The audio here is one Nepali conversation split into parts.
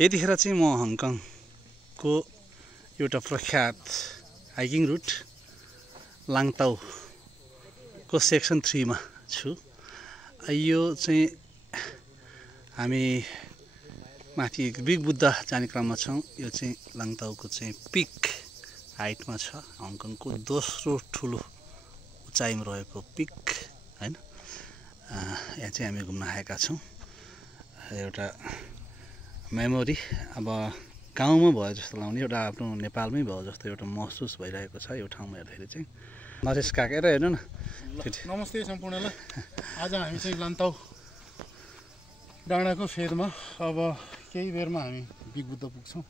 यतिखेर चाहिँ म हङकङको एउटा प्रख्यात हाइकिङ रुट लाङताउको सेक्सन 3 मा छु। यो चाहिँ हामी माथि बिग बुद्ध जाने क्रममा छौँ। यो चाहिँ लाङताउको चाहिँ पिक हाइटमा छ, हङकङको दोस्रो ठुलो उचाइमा रहेको पिक हैन। यहाँ चाहिँ हामी घुम्न आएका छौँ। एउटा मेमोरी अब गाउँमा भयो जस्तो लाग्ने, एउटा आफ्नो नेपालमै भयो जस्तो एउटा महसुस भइरहेको छ यो ठाउँमा हेर्दाखेरि चाहिँ। नरेश काका र हेर्नु न। नमस्ते सम्पूर्णलाई। आज हामी चाहिँ लाङताउ डाँडाको फेदमा अब केही बेरमा हामी बिग बुद्ध पुग्छौँ।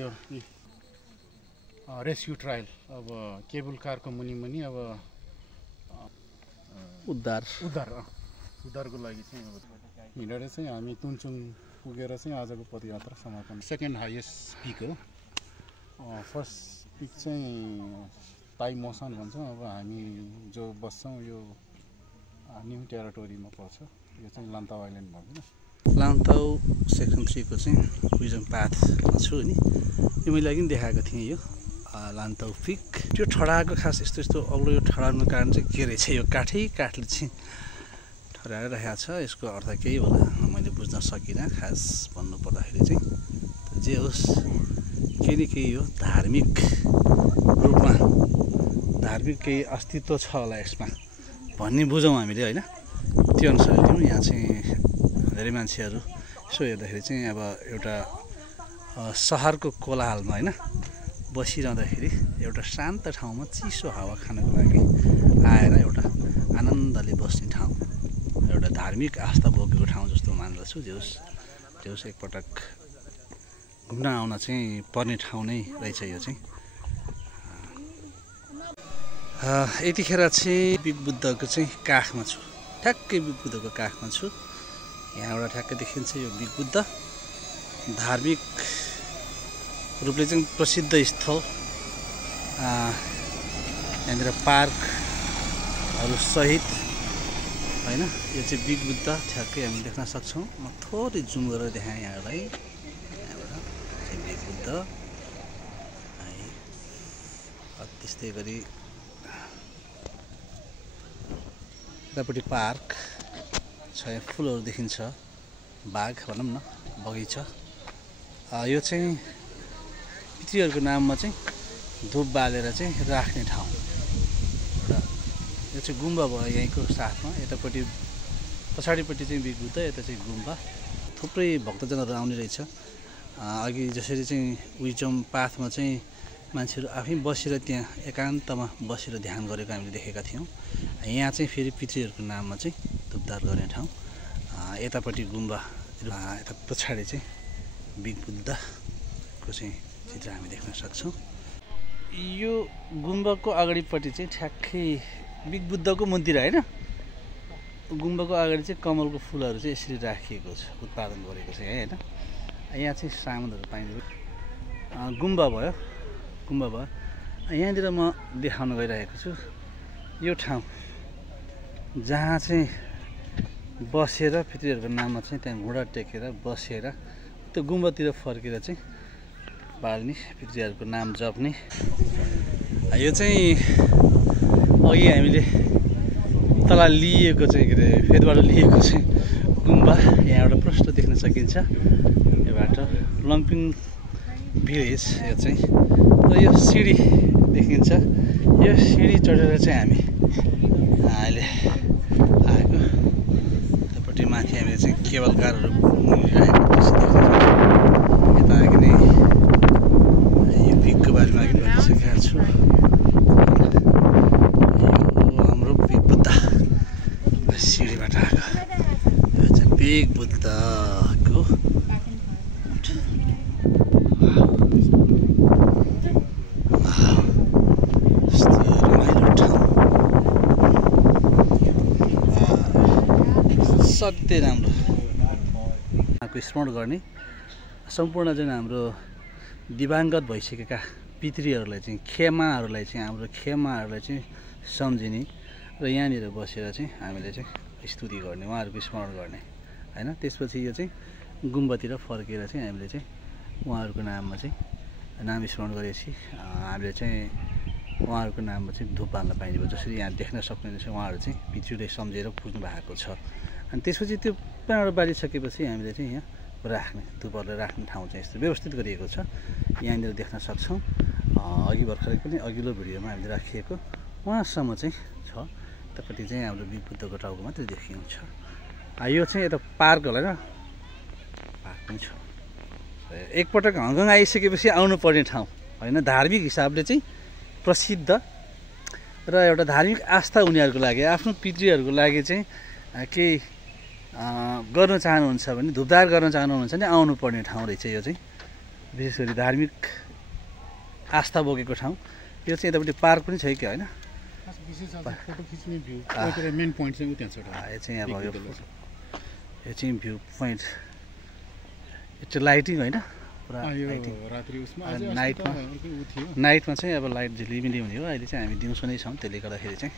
यो रेस्क्यु ट्रायल अब केबल कारको मुनि अब उद्धारको लागि चाहिँ अब हिँडेर चाहिँ हामी तुनचुङ पुगेर चाहिँ आजको पदयात्रा समापन। सेकेन्ड हाइएस्ट पिक हो। फर्स्ट पिक चाहिँ ताई मोसान भन्छ। अब हामी जो बस्छौँ यो न्यू टेरिटोरीमा पर्छ। यो चाहिँ लाङताउ आइल्यान्ड भन्छ। लाङताउ सेक्सन 3 को चाहिँ विजन पाथमा छु नि। यो मैले अघि देखाएको थिएँ। यो लाङताउ पिक त्यो ठडाको खास यस्तो अग्लो यो ठडाउनुको कारण चाहिँ के रहेछ, यो काठले चाहिँ ठडाएर राखेको छ। यसको अर्थ केही होला मैले बुझ्न सकिनँ खास भन्नु पर्दाखेरि चाहिँ। जे होस् केही न केही यो धार्मिक रूपमा धार्मिक केही अस्तित्व छ होला यसमा भन्ने बुझौँ हामीले होइन। त्यो अनुसार लिउँ। यहाँ चाहिँ धेरै मान्छेहरू यसो हेर्दाखेरि चाहिँ अब एउटा सहरको कोलाहलमा होइन बसिरहँदाखेरि एउटा शान्त ठाउँमा चिसो हावा खानको लागि आएर एउटा आनन्दले बस्ने ठाउँ, एउटा धार्मिक आस्था बोकेको ठाउँ जस्तो मान्दछु। जे होस् एकपटक घुम्न आउन चाहिँ पर्ने ठाउँ नै रहेछ यो चाहिँ। यतिखेर चाहिँ बिग बुद्धको चाहिँ काखमा छु, ठ्याक्कै बिग बुद्धको काखमा छु। यहाँबाट ठ्याक्कै देखिन्छ यो बिग बुद्ध। धार्मिक रूपले चाहिँ प्रसिद्ध स्थल। यहाँनिर पार्कहरू सहित होइन। यो चाहिँ बिग बुद्ध ठ्याक्कै हामी देख्न सक्छौँ। म थोरै जुम गरेर देखाएँ यहाँलाई। यहाँबाट चाहिँ बिग बुद्ध है। त्यस्तै गरी यतापट्टि पार्क छ, फुलहरू देखिन्छ, बाग भनौँ न, बगैँचा। यो चाहिँ पितृहरूको नाममा चाहिँ धुप बालेर चाहिँ राख्ने ठाउँ एउटा। यो चाहिँ गुम्बा भयो यहीँको साथमा। यतापट्टि पछाडिपट्टि चाहिँ बिग बुद्ध, यता चाहिँ गुम्बा। थुप्रै भक्तजनहरू आउने रहेछ। अघि जसरी चाहिँ विजम पाथमा चाहिँ मान्छेहरू आफै बसेर त्यहाँ एकान्तमा बसेर ध्यान गरेको हामीले देखेका थियौँ। यहाँ चाहिँ फेरि पितृहरूको नाममा चाहिँ धुपदार गर्ने ठाउँ। यतापट्टि गुम्बा, यता पछाडि चाहिँ बिग बुद्धको चाहिँ चित्र हामी देख्न सक्छौँ। यो गुम्बाको अगाडिपट्टि चाहिँ ठ्याक्कै बिग बुद्धको मन्दिर होइन। गुम्बाको अगाडि चाहिँ कमलको फुलहरू चाहिँ यसरी राखिएको छ, उत्पादन गरेको छ यहाँ होइन। यहाँ चाहिँ सामानहरू पाइने गुम्बा भयो। यहाँनिर म देखाउन गइरहेको छु यो ठाउँ जहाँ चाहिँ बसेर पितृहरूको नाममा चाहिँ त्यहाँ घुँडा टेकेर बसेर त्यो गुम्बातिर फर्केर चाहिँ बाल्ने, पितृहरूको नाम जप्ने। यो चाहिँ अघि हामीले तल लिएको चाहिँ के अरे फेदबाट लिएको चाहिँ गुम्बा यहाँबाट प्रष्ट देख्न सकिन्छ। यो बाटो लङपिङ भिलेज यो चाहिँ। र यो सिँढी देखिन्छ। यो सिँढी चढेर चाहिँ हामी अहिले आएको। त्यतापट्टि माथि हामीले चाहिँ केबल कारहरू मुनिरहेको दृश्य देख्छौँ। यता अघि नै यो पिकको बारेमा अघि भनिसकेको छु। यो हाम्रो बिग बुद्ध सिँढीबाट आएको। यो चाहिँ बिग बुद्धको असाध्यै राम्रो स्मरण गर्ने। सम्पूर्ण चाहिँ हाम्रो दिवाङ्गत भइसकेका पितृहरूलाई चाहिँ खेमाहरूलाई चाहिँ सम्झिने र यहाँनिर बसेर चाहिँ हामीले चाहिँ स्तुति गर्ने, उहाँहरूको स्मरण गर्ने होइन। त्यसपछि यो चाहिँ गुम्बातिर फर्केर चाहिँ हामीले चाहिँ उहाँहरूको नाममा चाहिँ नाम स्मरण गरेपछि हामीले चाहिँ उहाँहरूको नाममा चाहिँ धुप बाल्न पाइने भयो। जसरी यहाँ देख्न सक्नुहुन्छ उहाँहरू चाहिँ पितृले सम्झेर पुज्नु भएको छ। अनि त्यसपछि त्यो पाँडो बालिसकेपछि हामीले चाहिँ यहाँ राख्ने धुपहरूलाई राख्ने ठाउँ चाहिँ यस्तो व्यवस्थित गरिएको छ। यहाँनिर देख्न सक्छौँ अघि भर्खरै पनि अघिल्लो भिडियोमा हामीले राखिएको उहाँसम्म चाहिँ छ। यतापट्टि चाहिँ हाम्रो बिग बुद्धको टाउको मात्रै देखिन्छ। यो चाहिँ यता पार्क होला र पार्क पनि छ। एकपटक हङकङ आइसकेपछि आउनुपर्ने ठाउँ होइन, धार्मिक हिसाबले चाहिँ प्रसिद्ध र एउटा धार्मिक आस्था उनीहरूको लागि आफ्नो पितृहरूको लागि चाहिँ केही गर्न चाहनुहुन्छ भने धुपदार गर्न चाहनुहुन्छ भने आउनुपर्ने ठाउँ रहेछ। यो चाहिँ विशेष गरी धार्मिक आस्था बोकेको ठाउँ। यो चाहिँ यतापट्टि पार्क पनि छ कि होइन? फोटो खिच्ने भ्यू मेन पोइन्ट चाहिँ त्यहाँ छ। यो चाहिँ अब यो चाहिँ भ्यू पोइन्ट। यो चाहिँ लाइटिङ होइन, पुरा नाइटमा चाहिँ अब लाइट झिलिमिली हुने हो। अहिले चाहिँ हामी दिउँसो नै छौँ, त्यसले गर्दाखेरि चाहिँ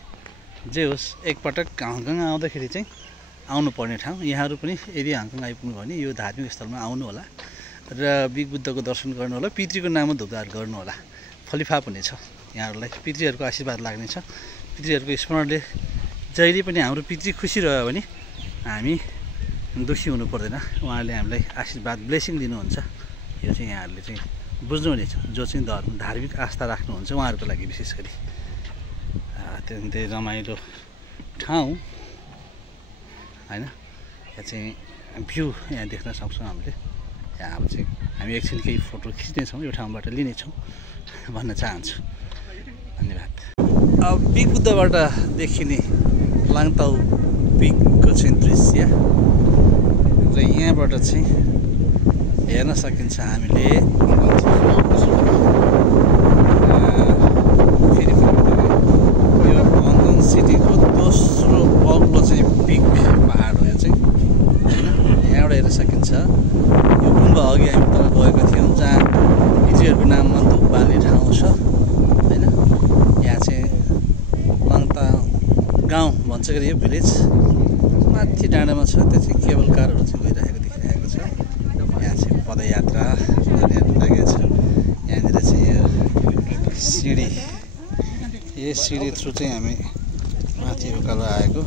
जे होस् एकपटक हङकङ आउँदाखेरि चाहिँ आउनुपर्ने ठाउँ। यहाँहरू पनि यदि हङकङ आइपुग्नु भयो भने यो धार्मिक स्थलमा आउनु होला र बिग बुद्धको दर्शन गर्नु होला, पितृको नाममा धुपदार गर्नु होला। फलिफाप हुनेछ यहाँहरूलाई, पितृहरूको आशीर्वाद लाग्नेछ। पितृहरूको स्मरणले जहिले पनि हाम्रो पितृ खुसी रह्यो भने हामी दुखी हुनु पर्दैन। उहाँहरूले हामीलाई आशीर्वाद ब्लेसिङ दिनुहुन्छ। यो चाहिँ यहाँहरूले चाहिँ बुझ्नुहुनेछ। जो चाहिँ धार्मिक आस्था राख्नुहुन्छ उहाँहरूको लागि विशेष गरी अत्यन्तै रमाइलो ठाउँ होइन। यहाँ चाहिँ भ्यू यहाँ देख्न सक्छौँ हामीले। यहाँ अब चाहिँ हामी एकछिन केही फोटो खिच्नेछौँ, यो ठाउँबाट लिनेछौँ भन्न चाहन्छु। धन्यवाद। अब बिग बुद्धबाट देखिने लाङताउ पिकको चाहिँ दृश्य र यहाँबाट चाहिँ हेर्न सकिन्छ हामीले। फेरि यो हङकङ सिटीको दोस्रो अग्लो चाहिँ पिक पहाड हो यो चाहिँ होइन। यहाँबाट हेर्न सकिन्छ यो गुम्बा अघि हामी तल गएको थियौँ जहाँ पितृहरूको नाममा धुप बाल्ने ठाउँ छ होइन। यहाँ चाहिँ लाङता गाउँ भन्छ कि यो भिलेज माथि डाँडामा छ। त्यो चाहिँ केबल कारहरू चाहिँ गइरहेको देखिरहेको छ। यहाँ चाहिँ पदयात्रा गर्नेहरू लागेको छ। यहाँनिर चाहिँ यो सिँढी, यो सिँढी थ्रु चाहिँ हामी माथि उकालो आएको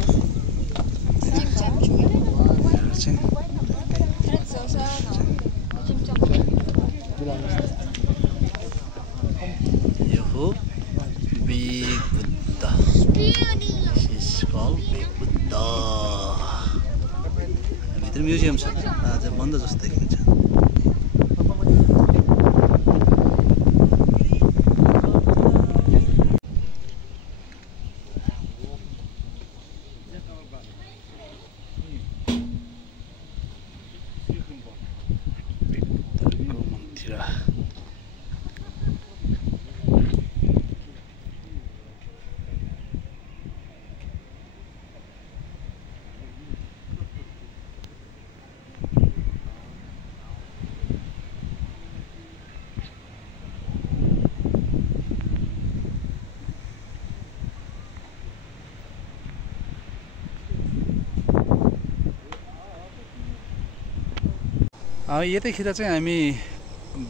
चाहिँ यो हो बिग बुद्ध। भित्र म्युजियम छ, आज बन्द जस्तो देखिन्छ। यतैखेर चाहिँ हामी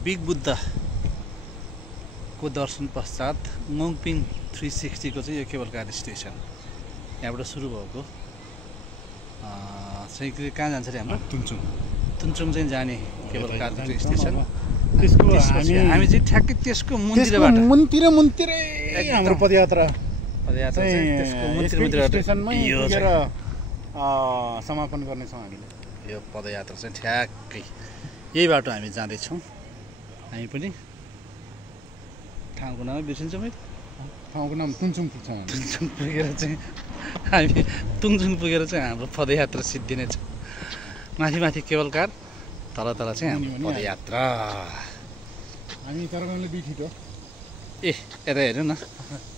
बिग बुद्धको दर्शन पश्चात मोङपिङ 360 को चाहिँ यो केबल कार स्टेसन यहाँबाट सुरु भएको चाहिँ कहाँ जान्छ अरे हाम्रो तुङचुङ चाहिँ जाने केबल कार स्टेसन। हामी चाहिँ ठ्याक्कै त्यसको मुन्तिरबाट हाम्रो पदयात्रा चाहिँ त्यसको मुन्तिरबाट समापन गर्नेछौँ हामीले। यो पदयात्रा चाहिँ ठ्याक्कै यही बाटो हामी जाँदैछौँ। हामी पनि ठाउँको नाम बिर्सिन्छौँ है, ठाउँको नाम तुङचुङ पुग्छ। तुङचुङ पुगेर चाहिँ हामी तुङचुङ पुगेर चाहिँ हाम्रो पदयात्रा सिद्धिनेछ। माथि माथि केबल कार, तल तल चाहिँ हाम्रो पदयात्रा। हामी तरगाउँले बिठिटो ए यता हेर्नु न,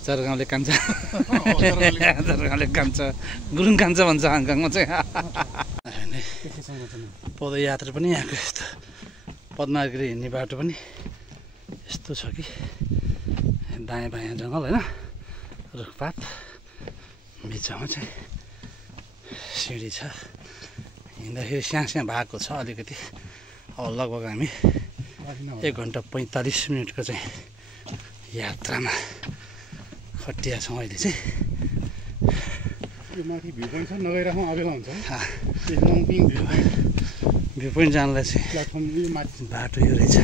चरगाउँले कान्छ चरगाउँले कान्छ गुरुङ कान्छ भन्छ हङकङमा चाहिँ। पदयात्रा पनि यहाँको यस्तो पदमार्गले हिँड्ने बाटो पनि यस्तो छ कि दायाँ बायाँ जङ्गल होइन, रुखपात बिचमा चाहिँ सिँढी छ। हिँड्दाखेरि स्याँ भएको छ अलिकति। अब लगभग हामी 1 घन्टा 45 मिनटको चाहिँ यात्रामा खटिया छौँ अहिले चाहिँ। माथि भ्यू पोइन्ट छ नगइराखौँ अबेला हुन्छ भ्यू पोइन्ट जानलाई चाहिँ प्लेटफर्म माथि बाटो यो रहेछ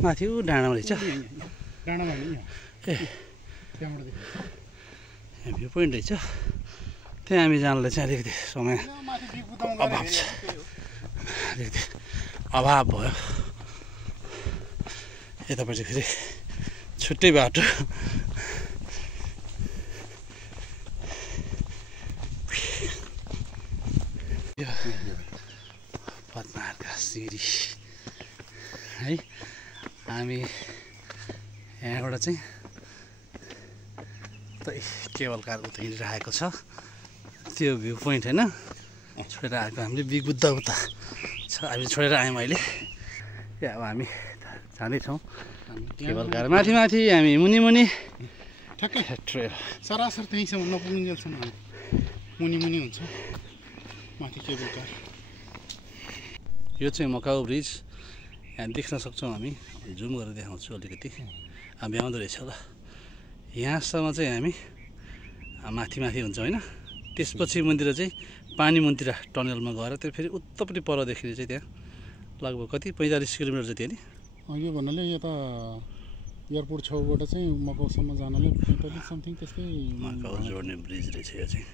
माथि ऊ डाँडामा रहेछ डाँडामा ए त्यहाँबाट यहाँ भ्यू पोइन्ट रहेछ त्यहाँ हामी जानलाई चाहिँ अलिकति समय अभाव छ अलिकति अभाव भयो यतापट्टि फेरि छुट्टै बाटो पद्मार्का सिँढी है हामी यहाँबाट चाहिँ केबल कार उता हिँडिरहेको छ त्यो भ्यू पोइन्ट होइन छोडेर आएको हामीले बिगबुद्ध उता छ हामी छोडेर आयौँ अहिले अब हामी जाँदैछौँ केबल कार माथि माथि हामी मुनि मुनि ठ्याक्कै ट्रेल सरासर त्यहीँसम्म नपुग्नुन्जेलसम्म हामी मुनि मुनि हुन्छ माथि केबल कार। यो चाहिँ मकाउ ब्रिज यहाँ देख्न सक्छौँ हामी जुम गरेर देखाउँछु अलिकति भ्याउँदो रहेछ ल यहाँसम्म चाहिँ हामी माथि माथि हुन्छ होइन त्यसपछि मन्दिर चाहिँ पानी मन्दिर टनलमा गएर त्यो फेरि उत्तापट्टि परदेखि चाहिँ त्यहाँ लगभग कति 45 किलोमिटर जति होइन यो भन्नाले यता एयरपोर्ट छेउबाट चाहिँ मकाउसम्म जानले 45 समथिङ त्यस्तै मकाउ जोड्ने ब्रिज रहेछ यो चाहिँ।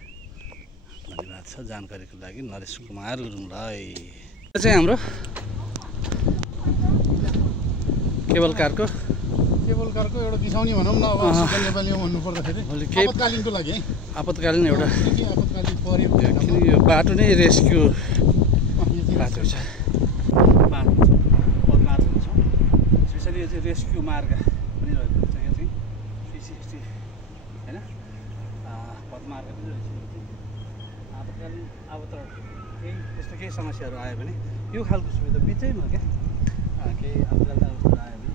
धन्यवाद छ जानकारीको लागि नरेश कुमार गुरुङलाई। यो चाहिँ हाम्रो केबल कारको एउटा बिसाउने भनौँ न अब नेपालीमा भन्नु पर्दाखेरि आपतकालीनको लागि है आपतकालीन एउटा आपतकालीन पर्यो किनकि यो बाटो नै रेस्क्यु बाटो छ पदमार्गमा छौँ स्पेसली यो चाहिँ रेस्क्यु मार्ग पनि रहेको छ यो चाहिँ 360 होइन पदमार्ग पनि रहेछ आपतकालीन अब त त्यस्तो केही समस्याहरू आयो भने यो खालको सुविधा बिचैमा क्या केही आपतकालीन अवस्था आयो भने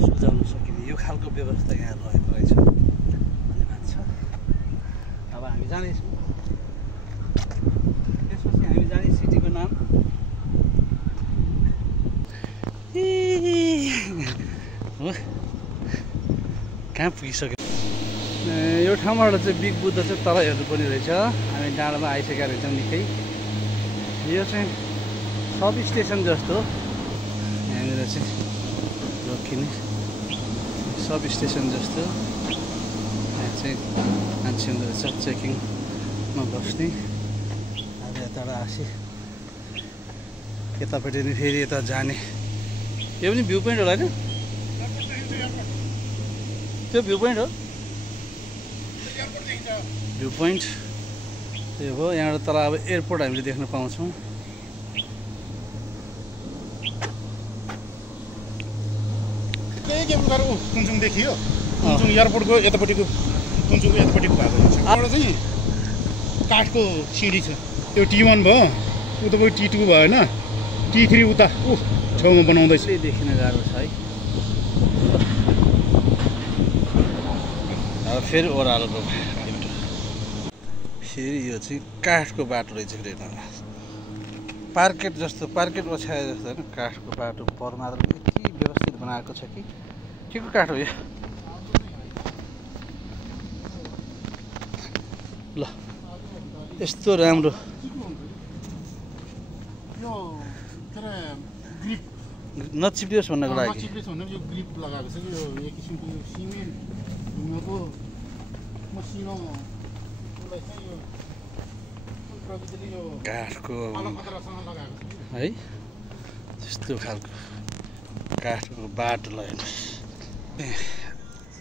सुझाउन सकिने यो खालको व्यवस्था यहाँ रहेको रहेछ धन्यवाद छ। अब हामी जाँदैछौँ त्यसपछि हामी जाने सिटीको नाम हो कहाँ पुगिसक्यो यो ठाउँबाट चाहिँ बिग बुद्ध चाहिँ तल हेर्नुपर्ने रहेछ। हामी डाँडामा आइसकेका रहेछौँ निकै। यो चाहिँ सब स्टेसन जस्तो यहाँनिर चाहिँ रोकिने सब स्टेसन जस्तो यहाँ चाहिँ मान्छे हुँदो रहेछ चेकिङमा बस्ने। अब यताबाट आसी यतापट्टि नि फेरि यता जाने यो पनि भ्यू पोइन्ट होला होइन त्यो भ्यू पोइन्ट हो भ्यू पोइन्ट त्यो हो। यहाँबाट तल अब एयरपोर्ट हामीले देख्न पाउँछौँ। त्यही केबल कार तुङचुङ देखियो तुङचुङ एयरपोर्टको यतापट्टिको तुङचुङको यतापट्टिको भएको छ एउटा चाहिँ काठको सिँढी छ त्यो T1 भयो उता गयो T2 भयो होइन T3 उता छेउमा बनाउँदैछ देखिन गाह्रो छ है। अब फेरि ओह्रालोको बाटो फेरि यो चाहिँ काठको बाटो रहेछ फेरि पार्केट जस्तो पार्केट ओछ्याए जस्तो होइन काठको बाटो परमात्रा यति व्यवस्थित बनाएको छ कि के को काठ हो यो ल यस्तो राम्रो यो ग्रिप नचिप्लियोस् भन्नको लागि नचिप्लियोस् भनेर यो ग्रिप लगाएको छ कि यो एक किसिमको यो सिमेन्ट ढुङ्गाको मसिनो उसलाई चाहिँ यो प्रविधिले यो काठको अलकतरासँग लगाएको छ है त्यस्तो खालको काठको बाटो लगाइनुहोस्।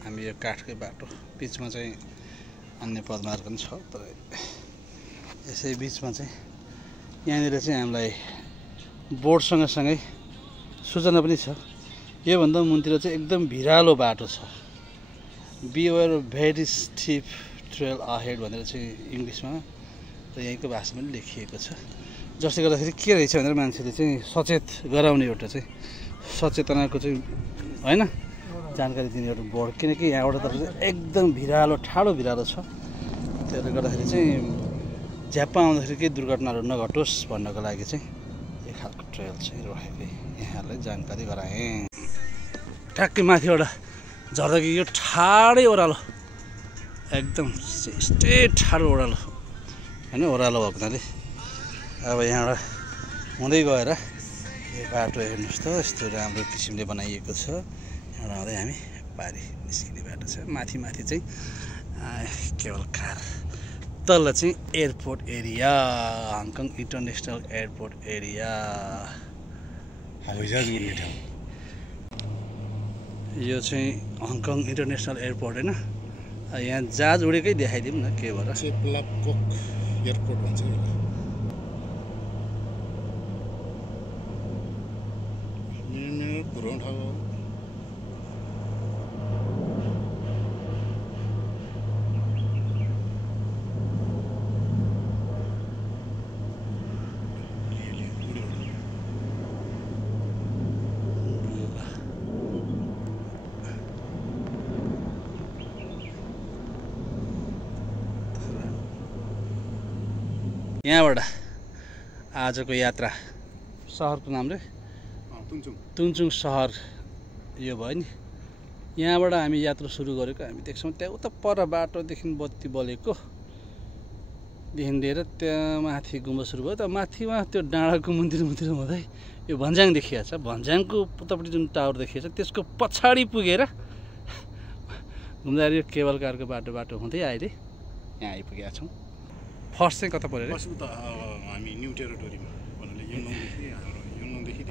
हामी यो काठकै बाटो बिचमा चाहिँ अन्य पदमार्ग पनि छ तर यसै बिचमा चाहिँ यहाँनिर चाहिँ हामीलाई बोर्ड सँगसँगै सूचना पनि छ योभन्दा मुनितिर चाहिँ एकदम भिरालो बाटो छ बिवेयर भेरी स्टिप ट्रेल अहेड भनेर चाहिँ इङ्ग्लिसमा र यहीँको भाषामा पनि लेखिएको छ जसले गर्दाखेरि के रहेछ भनेर मान्छेले चाहिँ सचेत गराउने एउटा चाहिँ सचेतनाको चाहिँ होइन जानकारी दिने एउटा बोर्ड किनकि यहाँबाट त एकदम भिरालो ठाडो भिरालो छ त्यसले गर्दाखेरि चाहिँ झ्याप्पा आउँदाखेरि केही दुर्घटनाहरू नघटोस् भन्नको लागि चाहिँ यो खालको ट्रेल चाहिँ राखेको यहाँहरूलाई जानकारी गराएँ। ठ्याक्कै माथिबाट झर्दा कि यो ठाडै ओह्रालो एकदम स्ट्रेट ठाडो ओह्रालो होइन ओह्रालो भएको हुनाले अब यहाँबाट हुँदै गएर यो बाटो हेर्नुहोस् त यस्तो राम्रो किसिमले बनाइएको छ। यहाँबाट आउँदै हामी पारी निस्किने बाटो छ। माथि चाहिँ केवल कार, तल चाहिँ airport area, Hong Kong international airport area, हवाईजहाज उड्ने ठाउँ। यो चाहिँ हङकङ इन्टरनेसनल एयरपोर्ट होइन। यहाँ जहाज उडेकै देखाइदिउँ न के भएर। चेप्लाकोक एयरपोर्ट भन्छ यसलाई। पुरानो ठाउँ हो। यहाँबाट आजको यात्रा सहरको नाम रे तुन्चुङ सहर यो भयो नि। यहाँबाट हामी यात्रा सुरु गरेको हामी देख्छौँ त्यहाँ उता पर बाटोदेखि बत्ती बलेको देखि लिएर त्यहाँ माथि गुम्बा सुरु भयो। त माथिमा त्यो डाँडाको मन्दिर हुँदै यो भन्ज्याङ देखिएको छ। भन्ज्याङको उतापट्टि जुन टावर देखिएको छ त्यसको पछाडि पुगेर घुम्दाखेरि यो केबल कारको बाटो हुँदै अहिले यहाँ आइपुगेका छौँ। फर्स्ट चाहिँ कता पऱ्यो बस उता हामी न्यू टेरिटोरीमा भन्नाले युनोङदेखि हाम्रो युनोङदेखि